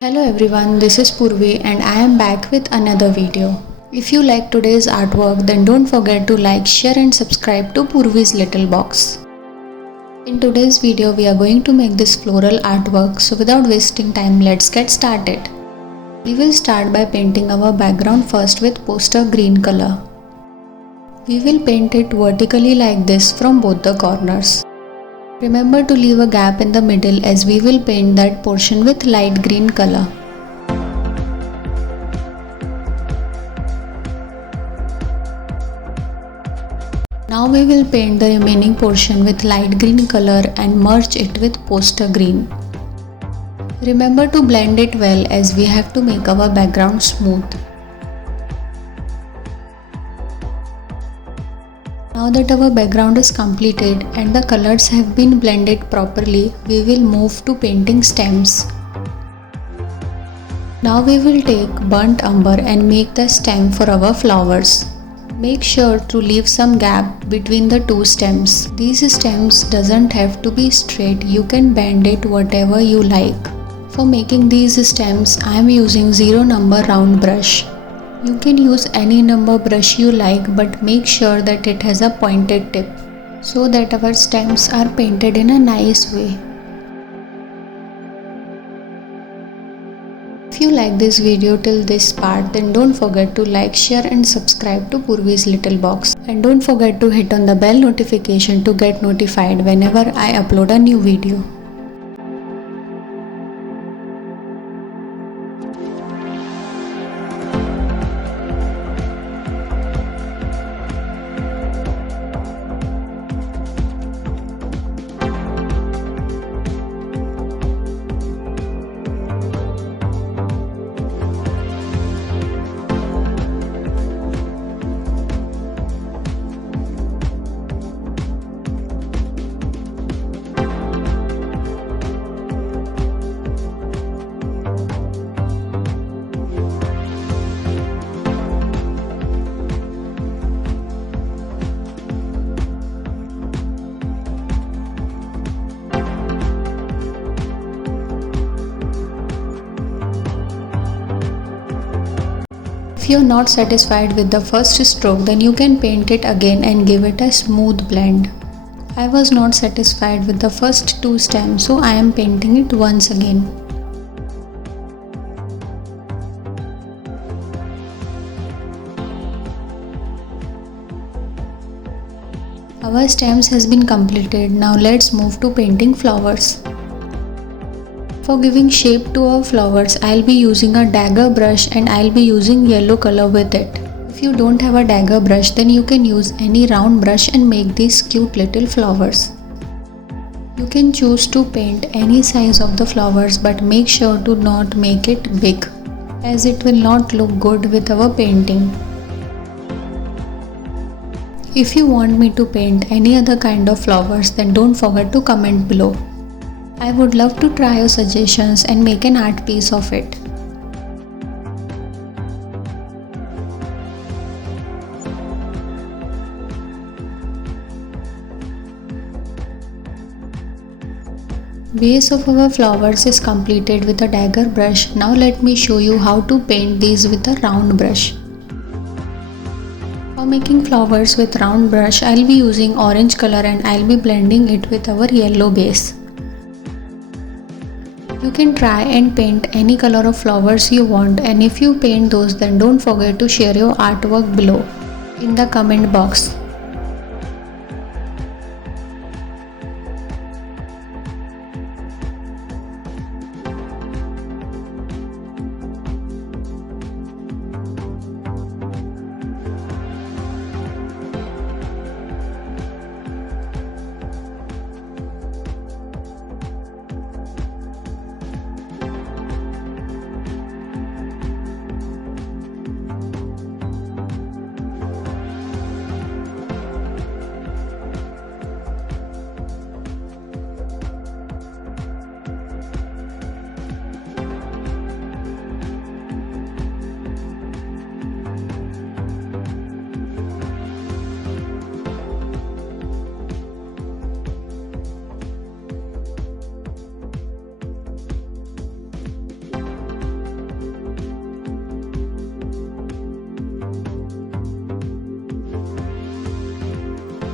Hello everyone, this is Purvi and I am back with another video. If you like today's artwork, then don't forget to like, share and subscribe to Purvi's Little Box. In today's video, we are going to make this floral artwork, so without wasting time, let's get started. We will start by painting our background first with poster green color. We will paint it vertically like this from both the corners. Remember to leave a gap in the middle as we will paint that portion with light green color. Now we will paint the remaining portion with light green color and merge it with poster green. Remember to blend it well as we have to make our background smooth. Now that our background is completed and the colors have been blended properly, we will move to painting stems. Now we will take burnt umber and make the stem for our flowers. Make sure to leave some gap between the two stems. These stems doesn't have to be straight, you can bend it whatever you like. For making these stems, I am using 0 number round brush. You can use any number brush you like, but make sure that it has a pointed tip so that our stems are painted in a nice way. If you like this video till this part, then don't forget to like, share and subscribe to Purvi's Little Box. And don't forget to hit on the bell notification to get notified whenever I upload a new video. If you are not satisfied with the first stroke, then you can paint it again and give it a smooth blend. I was not satisfied with the first two stems, so I am painting it once again. Our stems has been completed. Now let's move to painting flowers. For giving shape to our flowers, I'll be using a dagger brush and I'll be using yellow color with it. If you don't have a dagger brush, then you can use any round brush and make these cute little flowers. You can choose to paint any size of the flowers, but make sure to not make it big, as it will not look good with our painting. If you want me to paint any other kind of flowers, then don't forget to comment below. I would love to try your suggestions and make an art piece of it. Base of our flowers is completed with a dagger brush. Now let me show you how to paint these with a round brush. For making flowers with round brush, I'll be using orange color and I'll be blending it with our yellow base. You can try and paint any color of flowers you want, and if you paint those, then don't forget to share your artwork below in the comment box.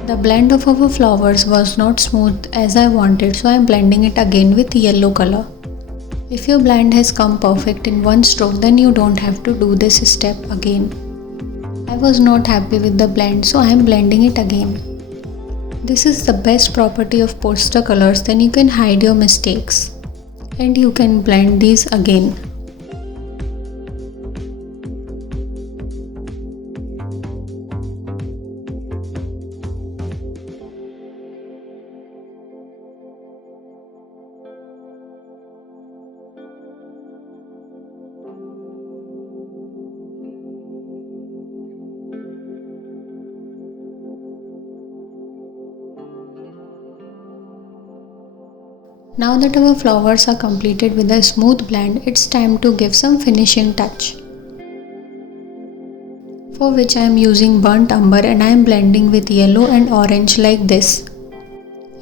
The blend of our flowers was not smooth as I wanted, so I am blending it again with yellow color. If your blend has come perfect in one stroke, then you don't have to do this step again. I was not happy with the blend, so I am blending it again. This is the best property of poster colors, then you can hide your mistakes and you can blend these again. Now that our flowers are completed with a smooth blend, it's time to give some finishing touch. For which I am using burnt umber and I am blending with yellow and orange like this.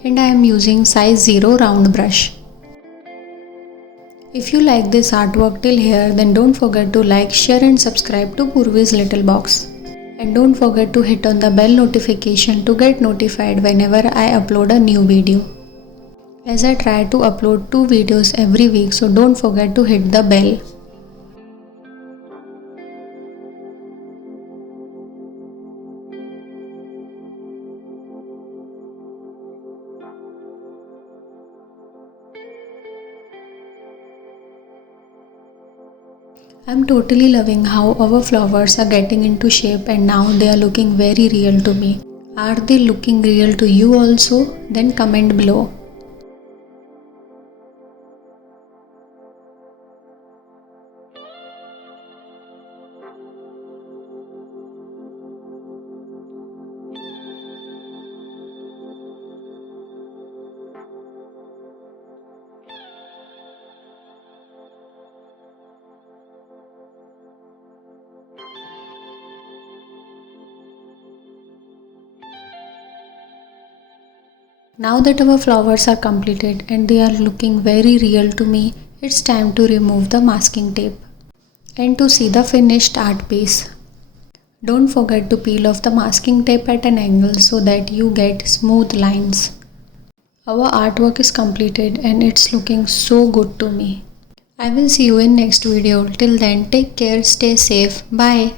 And I am using size 0 round brush. If you like this artwork till here, then don't forget to like, share and subscribe to Purvi's Little Box. And don't forget to hit on the bell notification to get notified whenever I upload a new video. As I try to upload 2 videos every week, so don't forget to hit the bell. I'm totally loving how our flowers are getting into shape and now they are looking very real to me. Are they looking real to you also? Then comment below. Now that our flowers are completed and they are looking very real to me, it's time to remove the masking tape and to see the finished art piece. Don't forget to peel off the masking tape at an angle so that you get smooth lines. Our artwork is completed and it's looking so good to me. I will see you in next video. Till then, take care, stay safe, bye.